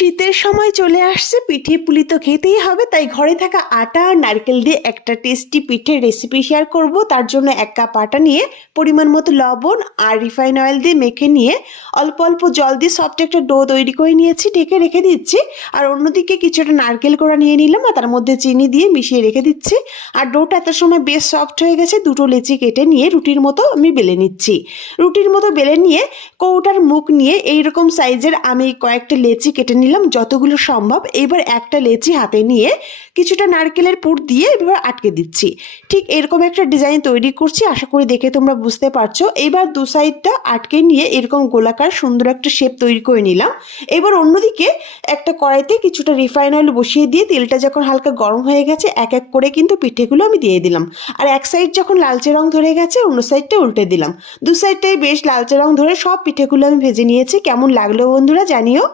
শীতের সময় চলে আসছে, পিঠে পুলি তো খেতেই হবে। তাই ঘরে থাকা আটা আর নারকেল দিয়ে একটা টেস্টি পিঠের রেসিপি শেয়ার করব। তার জন্য 1 কাপ আটা নিয়ে পরিমাণ মতো লবণ আর রিফাইন অয়েল দিয়ে মেখে নিয়ে অল্প অল্প জল দিয়ে সফট একটা ডো তৈরি করে নিয়েছি, ঢেকে রেখে দিচ্ছি। আর অন্যদিকে কিছুটা নারকেল কোড়া নিয়ে নিলাম আর তার মধ্যে চিনি দিয়ে মিশিয়ে রেখে দিচ্ছি। আর ডোটা এত সময় বেশ সফট হয়ে গেছে। দুটো লেচি কেটে নিয়ে রুটির মতো আমি বেলে নিচ্ছি। রুটির মতো বেলে নিয়ে কৌটার মুখ নিয়ে এইরকম সাইজের আমি কয়েকটা লেচি কেটে নিলাম, যতগুলো সম্ভব। এবার একটা লেচি হাতে নিয়ে কিছুটা নারকেলের পুর দিয়ে এবার আটকে দিচ্ছি। ঠিক এরকম একটা ডিজাইন তৈরি করছি, আশা করি দেখে তোমরা বুঝতে পারছো। এবার দু সাইডটা আটকে নিয়ে এরকম গোলাকার সুন্দর একটা শেপ তৈরি করে নিলাম। এবার অন্যদিকে একটা কড়াইতে কিছুটা রিফাইন অয়েল বসিয়ে দিয়ে তেলটা যখন হালকা গরম হয়ে গেছে, এক এক করে কিন্তু পিঠেগুলো আমি দিয়ে দিলাম। আর এক সাইড যখন লালচে রং ধরে গেছে, অন্য সাইডটা উল্টে দিলাম। দু সাইডটাই বেশ লালচে রং ধরে সব পিঠেগুলো আমি ভেজে নিয়েছি। কেমন লাগলো বন্ধুরা জানিও।